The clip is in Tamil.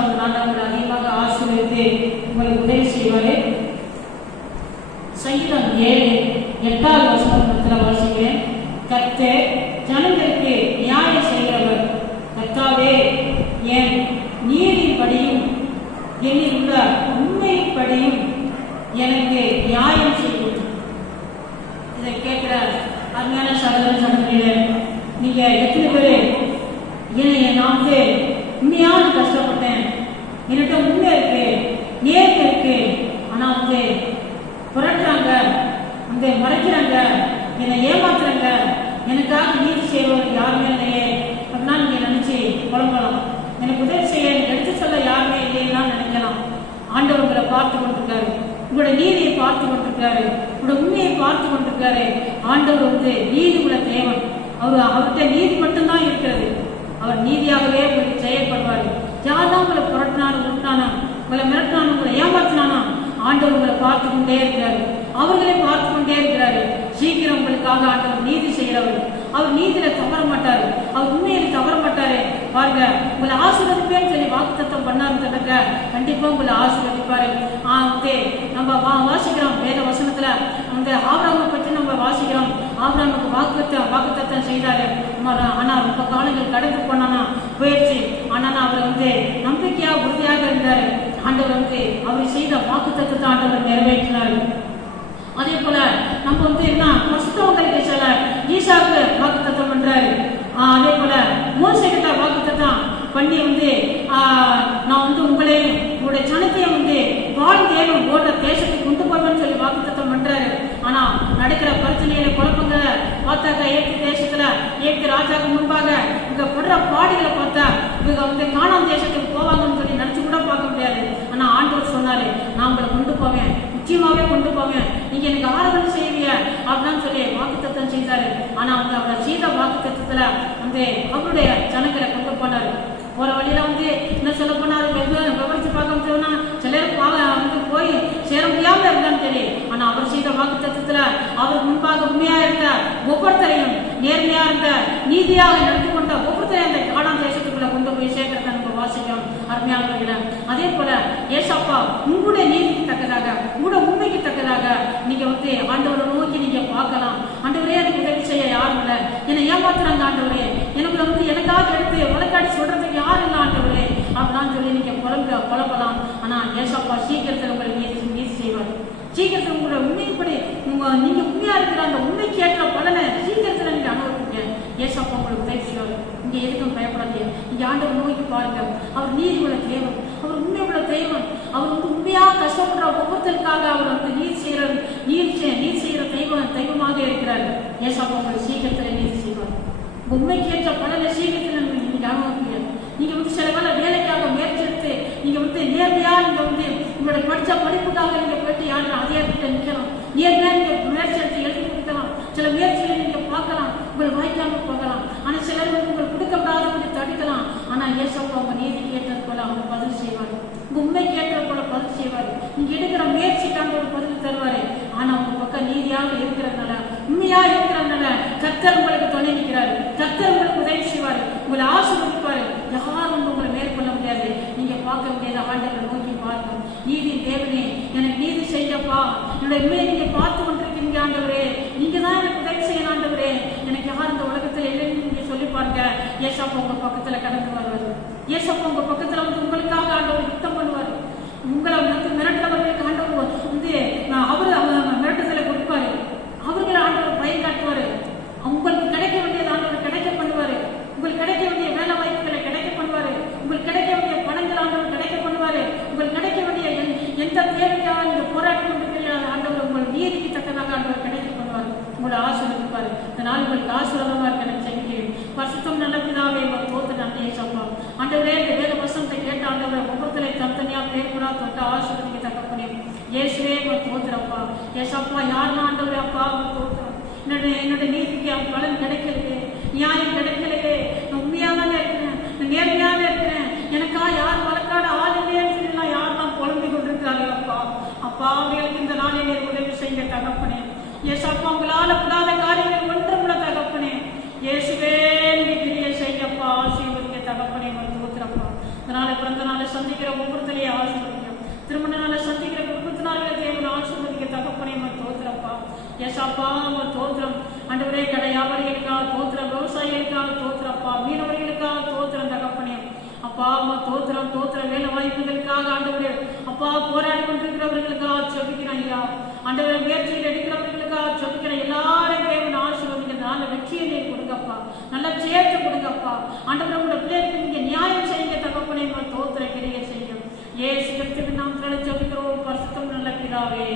அதிகமாக ஆசீர்வித்து உங்களுக்கு உதவி செய்வார். சங்கீதம் ஏழு எட்டாவது வசனத்தில் வாசிக்கிறேன். கத்து ஜனங்களுக்கு நியாயம் செய்கிறவர் கத்தாவே என் நீரின்படியும் என்னில் உள்ள உண்மையின்படியும் எனக்கு நியாயம் செய்யும். இதை கேட்கிற அருமையான சகோதரன் சகோதரிகளே நீங்க எத்தனை பேர் என என் நாட்டு உண்மையான என்கிட்ட உண்மை இருக்கு நேர்மை இருக்கு? ஆனா வந்து புரட்டுறாங்க வந்து மறைக்கிறாங்க என்னை ஏமாத்துறாங்க. எனக்காக நீதி செய்வதற்கு யாருமே இல்லையே. அப்படின்னா நீங்க நினைச்சு புலம்பலாம் எனக்கு உதவி செய்ய எடுத்து சொல்ல யாருமே இல்லைன்னா நினைக்கலாம். ஆண்டவர் உங்களை பார்த்து கொண்டிருக்காரு. உங்களோட நீதியை பார்த்து கொண்டிருக்காரு. உங்களோட உண்மையை பார்த்து கொண்டிருக்காரு. ஆண்டவர் வந்து நீதி உள்ள தேவன். அவர் அவர்கிட்ட நீதி உங்களை மிரட்டினாலும் உங்களை ஏமாற்றினானா ஆண்டவர் உங்களை பார்த்து கொண்டே இருக்கிறாரு. அவர்களே பார்த்து கொண்டே இருக்கிறாரு. சீக்கிரம் உங்களுக்காக ஆண்டவர் நீதி செய்கிறவர். அவர் நீதியில தவற மாட்டாரு. அவர் உண்மையில தவற மாட்டாரு. பாருங்க உங்களை ஆசீர்வதிப்பேன்னு சொல்லி வாக்குத்தத்தம் பண்ணாருன்னு சொன்னாங்க கண்டிப்பா உங்களை ஆசீர்வதிப்பாரு. ஆ வந்து நம்ம வா- வாசிக்கிறோம் வேத வசனத்துல. அந்த ஆபராமை பற்றி நம்ம வாசிக்கிறோம். ஆபிரகாமுக்கு வாக்குத்தம் வாக்குத்தத்தம் செய்தாரு. ஆனா ரொம்ப காலங்கள் கடந்து போனானா? போயிடுச்சு ஆனா அவர் வந்து நம்பிக்கையா உறுதியாக இருந்தாரு. ஆண்டவர் வந்து அவர் செய்த வாக்குத்தத்தத்தை ஆண்டவர் நிறைவேற்றினார். அதே போல நம்ம வந்து என்ன கிறிஸ்தவங்களுக்கு சில ஈசாவுக்கு வாக்கு தத்துவம் பண்றாரு. ஆஹ் அதே போல மோசகிட்ட தத்துவம் பண்ணி வந்து ஆஹ் நான் வந்து உங்களையும் உங்களுடைய ஜனத்தையும் வந்து பால் தேவன் ஓட்ட தேசத்துக்கு கொண்டு போவேன்னு சொல்லி வாக்குத்தத்தம் பண்றாரு. ஆனா நடக்கிற பிரச்சனையில பார்த்தாக்க ஏற்று தேசத்துல ஏற்று ராஜாவுக்கு முன்பாக இங்க படுற பாடுகளை பார்த்தா இவங்க வந்து காணாம் தேசத்துக்கு போவாங்கன்னு சொல்லி நினைச்சு கூட பார்க்க முடியாது. ஆனா ஆண்டவர் சொன்னாரு நான் உங்களை கொண்டு போவேன். நிச்சயமாவே கொண்டு போவேன். நீங்க எனக்கு ஆராதனை செய்வீங்க. அப்படின்னு சொல்லி வாக்குத்தத்தம் செய்தாரு. ஆனா வந்து அவரை செய்த வாக்குத்தத்தத்துல வந்து அவருடைய ஜனங்களை கொண்டு போனாரு. போற வழியில வந்து என்ன சொல்ல போனா அவர் செய்த அவர் முன்பாக உண்மையா இருந்த ஒவ்வொருத்தரையும் நேர்மையா இருந்த நீதியாக நடந்து கொண்ட ஒவ்வொருத்தரையும் அந்த காணாம் தேசத்துக்குள்ள கொண்டு போய் சேர்க்கிறத நம்ம வாசிக்கிறோம் அருமையானவர்களே அதே போல ஏசப்பா உங்களுடைய நீதிக்கு தக்கதாக உங்களோட உண்மைக்கு தக்கதாக நீங்க வந்து ஆண்டவரை நோக்கி நீங்க பார்க்கலாம். ஆண்டவரே எனக்கு உதவி செய்ய யாரும் இல்லை. என்னை ஏமாத்துறாங்க ஆண்டவரே. எனக்கு வந்து எனக்காக எடுத்து உலக்காடி சொல்றதுக்கு யாரும் இல்லை ஆண்டவரே. அப்படின்னு சொல்லி நீங்க புலம்ப புலப்பலாம் ஆனா ஏசப்பா சீக்கிரத்தில் உங்களுக்கு நீதி நீதி செய்வார். சீக்கிரத்தில் உங்களோட உண்மைப்படி உங்க நீங்க உண்மையா இருக்கிற அந்த உண்மைக்கு ஏற்ற பலனை சீக்கிரத்தில் நீங்க அனுபவிப்பீங்க ஏசப்பா உங்களுக்கு உதவி செய்வார் இங்க எதுக்கும் பயப்படாதீங்க. இங்க ஆண்டவர் நோய்க்கு பாருங்க. அவர் நீதி உள்ள தேவன். அவர் உண்மை உள்ள தெய்வம் அவர் வந்து உண்மையா கஷ்டப்படுற ஒவ்வொருத்தருக்காக அவர் வந்து நீர் செய்கிற நீர் நீர் நீதி செய்கிற தெய்வம் தெய்வமாக இருக்கிறார். ஏசப்பா உங்களை சீக்கிரத்தில் நீதி செய்வார்? உண்மைக்கு ஏற்ற பலனை சீக்கிரத்தில் நீங்க அனுபவிப்பீங்க. நீங்க வந்து சில வேலை வேலைக்காக முயற்சி எடுத்து நீங்க வந்து நேர்மையா நீங்க வந்து உங்களோட படித்த படிப்புக்காக நீங்கள் போயிட்டு யாரும் அதே இடத்துல நிக்கலாம்? நேர்மையா நீங்க முயற்சி எடுத்து எழுதி கொடுக்கலாம்? சில முயற்சிகளை நீங்கள் பார்க்கலாம். உங்கள் வாய்க்காமல் போகலாம். ஆனால் சிலர் வந்து உங்களுக்கு கொடுக்கப்படாத தடுக்கலாம். ஆனால் ஏசப்பா அவங்க நீதி கேட்டது போல அவங்க பதில் செய்வார். உங்க உண்மை கேட்டது போல பதில் செய்வார். நீங்க எடுக்கிற முயற்சிக்காக ஒரு பதில் தருவார். ஆனால் உங்க பக்கம் நீதியாக இருக்கிறதுனால உண்மையாக இருக்கிறதுனால கத்தர் உங்களுக்கு துணை நிற்கிறார். கத்தர் உங்களுக்கு உதவி செய்வார். உங்களை ஆசிர்வதிப்பார் யாரும் வந்து உங்களை மேற்கொள்ள முடியாது நீங்க பார்க்க முடியாத ஆண்டவரை நோக்கி பாருங்க நீதி தேவனே எனக்கு நீதி செய்யப்பா உண்மையை நீங்க பார்த்து கொண்டிருக்கீங்க ஆண்டவரே. நீங்க தான் எனக்கு உதவி செய்யணும் ஆண்டவரே. எனக்கு யார் இந்த உலகத்துல இல்லைன்னு நீங்க சொல்லி பாருங்க. ஏசப்பா உங்க பக்கத்துல கடந்து வருவாரு. ஏசப்பா உங்க பக்கத்துல வந்து உங்களுக்காக ஆண்டவர் யுத்தம் பண்ணுவார். உங்களை வந்து மிரட்டவர்களுக்கு ஆண்டவர் வந்து நான் அவரு அவர் மிரட்டுதலை கொடுப்பாரு அவர்களை ஆண்டவர் பயம் காட்டுவாரு உங்களுக்கு கிடைக்க வேண்டியது ஆண்டவர் கிடைக்க பண்ணுவாரு உங்களுக்கு கிடைக்க வேண்டிய வேலை வாய்ப்புகளை கிடைக்க பண்ணுவாரு உங்களுக்கு கிடைக்க வேண்டிய பணங்கள் ஆண்டவர் கிடைக்க பண்ணுவாரு உங்களுக்கு கிடைக்க வேண்டிய எந்த- எந்த தேவைக்காக நீங்க போராடி கொண்டிருக்கிறீர்கள் ஆண்டவர் உங்கள் நீதிக்கு தக்கதாக ஆண்டவர் கிடைக்க பண்ணுவார் உங்களை ஆசீர்வதிப்பார் இந்த உங்களுக்கு ஆசீர்வாதமா இருக்க நான் செபிக்கிறேன் பரிசுத்தம் நல்ல பிதாவே உங்கள் போத்து நன்றியை சொல்லலாம் ஆண்டவரே இந்த வேத வசனத்தை கேட்ட ஆண்டவரை ஒவ்வொருத்தரை தனித்தனியா பேர் கூட தொட்ட ஆசீர்வதிக்க தக்கப்பனே இயேசுவே உங்கள் தோத்துறப்பா ஏசப்பா யாருன்னா ஆண்டவரே அப்பா உங்கள் போத்துறோம் என்னுடைய என்னுடைய நீதிக்கு அவன் பலன் கிடைக்கலையே. நியாயம் கிடைக்கலையே. நான் உண்மையா தானே இருக்கிறேன். நான் நேர்மையாக இருக்கிறேன். எனக்கா யார் வழக்காட ஆள் இல்லையேன்னு சொல்லி யாரெல்லாம் புலம்பிக் கொண்டிருக்கிறார்கள் அப்பா? அப்பா அவர்களுக்கு இந்த நாளிலே உதவி செய்ய தகப்பனே. ஏசப்பா உங்களால கூடாத காரியங்கள் ஒன்றும் கூட தகப்பனே இயேசுவே நீ கிரியை செய்யப்பா ஆசீர்வதிக்க தகப்பனே வந்து ஊத்துறப்பா இதனால பிறந்த நாளை சந்திக்கிற ஒவ்வொருத்தரையும் ஆசீர்வதிக்க திருமண நாளை சந்திக்கிற குடும்பத்தினாலே தேவன் ஆசீர்வதிக்க தகப்பனே வந்து தோத்துறப்பா ஏசப்பா உங்க தோத்திரம். ஆண்டவரே கடை வியாபாரிகளுக்காக தோத்திரம் விவசாயிகளுக்காக தோத்திரப்பா. மீனவர்களுக்காக தோத்திரம் தகப்பனே. அப்பா அம்மா தோத்திரம் தோத்திரம் வேலை வாய்ப்புகளுக்காக ஆண்டவரே. அப்பா போராடி கொண்டிருக்கிறவர்களுக்காக செபிக்கிறேன் ஐயா. ஆண்டவரே முயற்சியில் எடுக்கிறவர்களுக்காக செபிக்கிறேன் எல்லாரையும் தேவன் ஆசீர்வதிக்க நல்ல ஜெயத்தை கொடுங்கப்பா ஆண்டவரே உங்களுடைய பிள்ளைகளுக்கு நீங்க நியாயம் செய்யுங்க தகப்பனே